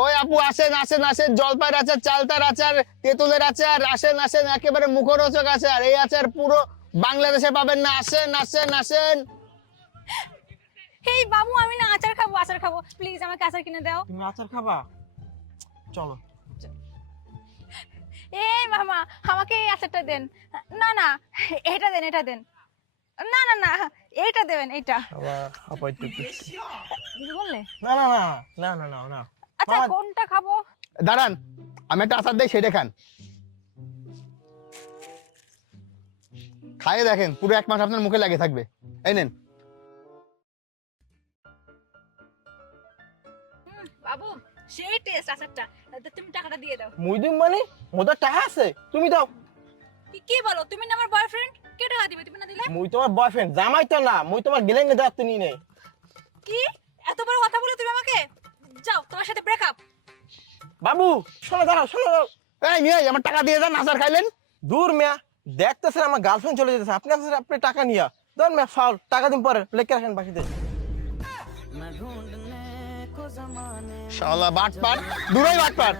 ওই আপু আসেন আসেন আসেন, জলপাইয়ের আচার, চালতার আচার, তেঁতুলের আচার, আসেন আসেন, একেবারে মুখরোচক আচার। এই আচার পুরো বাংলাদেশে পাবেন না। আসেন আসেন আসেন। হেই বাবু, আমি না আচার খাবো, আচার খাবো, প্লিজ আমাকে আচার কিনে দাও। তুমি আচার খাবা? চলো। এই মামা, আমাকে এই আচারটা দেন। না না, এটা দেন, এটা দেন। না না না, এইটা দেবেন, এইটা। কি বললে? না না না না না না না। আচ্ছা কোনটা খাবো? দাঁড়ান, আমি একটা আচার দিই, সেটা খান। খাইয়ে দেখেন, পুরো 1 মাস আপনার মুখে লাগে থাকবে। এই নেন। বাবু, সেই টেস্ট আচারটা। তুমি টাকাটা দিয়ে দাও। মুই দিম মানে? মোদের টাকা আছে, তুমি দাও। কি বলো, তুমি না আমার বয়ফ্রেন্ড, কে টাকা দিবে তুমি না দিলে? মুই তোমার বয়ফ্রেন্ড, জামাই তো না, মুই তোমার গিলেঙ্গে দাঁত নি নেই। কি এত বড় কথা বলে তুমি আমাকে? যাও, তোমার সাথে ব্রেকআপ। বাবু শোনো, দাঁড়াও, শোনো দাঁড়াও। এই মিয়া, আমার টাকা দিয়ে যান, আচার খাইলেন। দূর মিয়া, দেখতেছেন আমার গার্লফ্রেন্ড চলে যেতেছে, আপনি আসলে আপনি টাকা নিয়া ধর মিয়া, ফাউল, টাকা দিন পরে লেখকে রাখেন বাকিতে। শালা বাটপার, দূরেই বাটপার।